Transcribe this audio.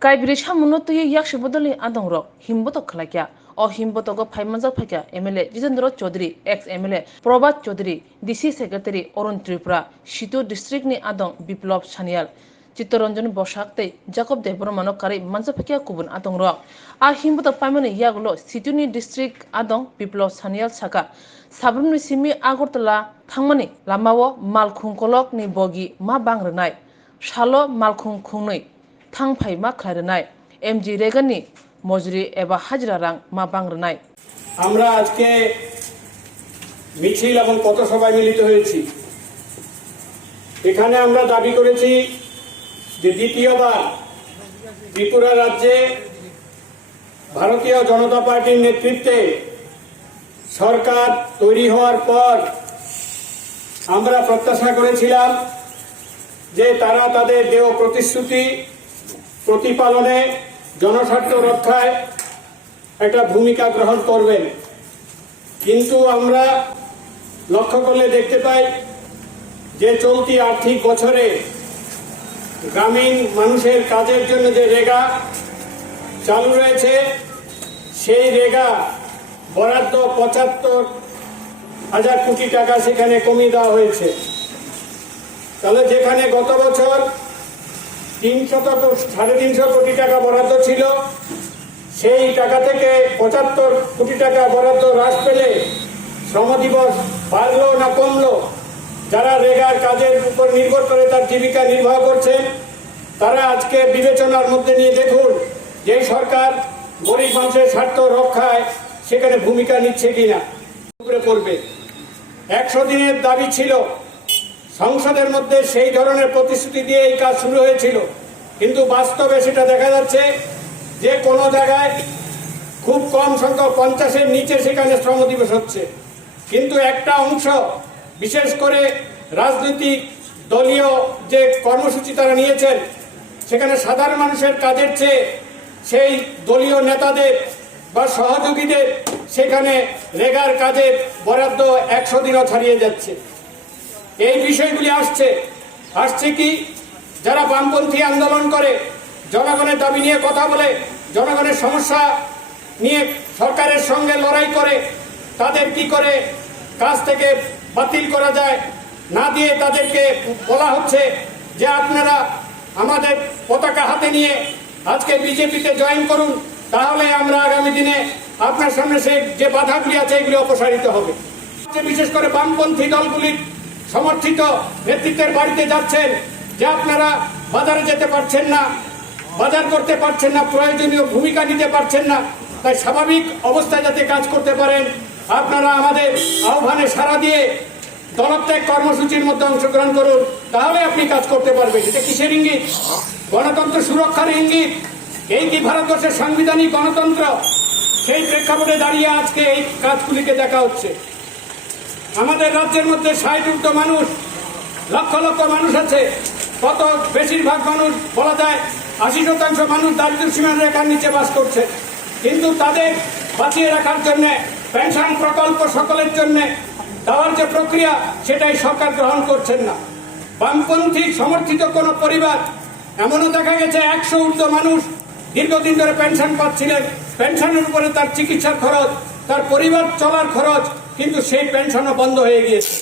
Kaibrwi Sanmung tuyi yakshi bodoli adongrok Himbotok Khlaikha o Himbotogo phaimanjak phaikha MLA Jitendra Chaudhary ex MLA Probat Chaudhary DC Secretary Orun Tripura Situ district ni adong Biplop Sanial Chittoranjan Bosak tei Jacob Debormano kari manjak phaikha kubun adongrok a Himbotok paimani yagulo Situ ni district adong Biplop Sanial saka sabrumni simi Agartala thangmani lamao malkhung kolok ni bogi ma bangrwnai salo malkhung khungnui थांफाय मा खायरनाय MG रेगाननि मजुरी एबा हाजिरा रां मा बांग्रनाय আমরা আজকে মিছিল এবং পথসভায় মিলিত হয়েছি। এখানে আমরা দাবি করেছি যে দ্বিতীয়বার ত্রিপুরা রাজ্যে ভারতীয় জনতা পার্টির নেতৃত্বে সরকার তৈরি হওয়ার পর আমরা প্রত্যাশা করেছিলাম যে তারা তাদের দেয় প্রতিশ্রুতি প্রতিপালনে জনস্বার্থ রক্ষায় একটা ভূমিকা গ্রহণ করবেন, কিন্তু আমরা লক্ষ্য করলে দেখতে পাই যে চলতি আর্থিক বছরে গ্রামীণ মানুষের কাজের জন্য যে রেগা চালু রয়েছে সেই রেগা বরাদ্দ ৭৫,০০০ কোটি টাকা সেখানে কমিয়ে দেওয়া হয়েছে। তাহলে যেখানে গত বছর ৩৩৫ কোটি টাকা বরাদ্দ ছিল সেই টাকা থেকে ৭৫ কোটি টাকা বরাদ্দ হ্রাস পেলে শ্রমদিবস বাড়লো না কমলো? যারা রেগার কাজের উপর নির্ভর করে তার জীবিকা নির্বাহ করছেন তারা আজকে বিবেচনার মধ্যে নিয়ে দেখুন যে সরকার গরিব মানুষের স্বার্থ রক্ষায় সেখানে ভূমিকা নিচ্ছে কিনা। উপরে পড়বে ১০০ দিনের দাবি ছিল, সংসদের মধ্যে সেই ধরনের প্রতিশ্রুতি দিয়ে এই কাজ শুরু হয়েছিল, কিন্তু বাস্তবে সেটা দেখা যাচ্ছে যে কোনো জায়গায় খুব কম সংখ্যক ৫০-এর নিচে সেখানে শ্রম দিবস হচ্ছে। কিন্তু একটা অংশ বিশেষ করে রাজনৈতিক দলীয় যে কর্মসূচি তারা নিয়েছেন সেখানে সাধারণ মানুষের কাজের চেয়ে সেই দলীয় নেতাদের বা সহযোগীদের সেখানে রেগার কাজের বরাদ্দ ১০০ দিনও ছাড়িয়ে যাচ্ছে। এই বিষয়গুলি আসছে কি যারা বামপন্থী আন্দোলন করে জনগণের দাবি নিয়ে কথা বলে জনগণের সমস্যা নিয়ে সরকারের সঙ্গে লড়াই করে তাদের কি করে কাজ থেকে বাতিল করা যায় না দিয়ে তাদেরকে বলা হচ্ছে যে আপনারা আমাদের পতাকা হাতে নিয়ে আজকে বিজেপিতে জয়েন করুন, তাহলে আমরা আগামী দিনে আপনার সামনে সেই যে বাধাগুলি আছে এগুলি অপসারিত হবে। বিশেষ করে বামপন্থী দলগুলির সমর্থিত নেতৃত্বের বাড়িতে যাচ্ছেন যে আপনারা বাজারে যেতে পারছেন না, বাজার করতে পারছেন না, প্রয়োজনীয় ভূমিকা নিতে পারছেন না, তাই স্বাভাবিক অবস্থায় যাতে কাজ করতে পারেন আপনারা আমাদের আহ্বানে সাড়া দিয়ে দলত্যাগ কর্মসূচির মধ্যে অংশগ্রহণ করুন, তাহলে আপনি কাজ করতে পারবেন। এটা কিসের ইঙ্গিত? গণতন্ত্র সুরক্ষার ইঙ্গিত। এই কি ভারতবর্ষের সাংবিধানিক গণতন্ত্র? সেই প্রেক্ষাপটে দাঁড়িয়ে আজকে এই কাজগুলিকে দেখা হচ্ছে। আমাদের রাজ্যের মধ্যে ৬০ মানুষ, লক্ষ লক্ষ মানুষ আছে, কত বেশিরভাগ মানুষ বলা যায় ৮০% মানুষ দারিদ্র্য সীমারেখার নিচে বাস করছে, কিন্তু তাদের বাঁচিয়ে রাখার জন্য পেনশন প্রকল্প সকলের জন্য দেওয়ার যে প্রক্রিয়া সেটাই সরকার গ্রহণ করছেন না। বামপন্থী সমর্থিত কোন পরিবার এমনও দেখা গেছে ১০০ মানুষ দীর্ঘদিন ধরে পেনশন পাচ্ছিলেন, পেনশনের উপরে তার চিকিৎসার খরচ, তার পরিবার চলার খরচ, কিন্তু সেই পেনশনও বন্ধ হয়ে গিয়েছে।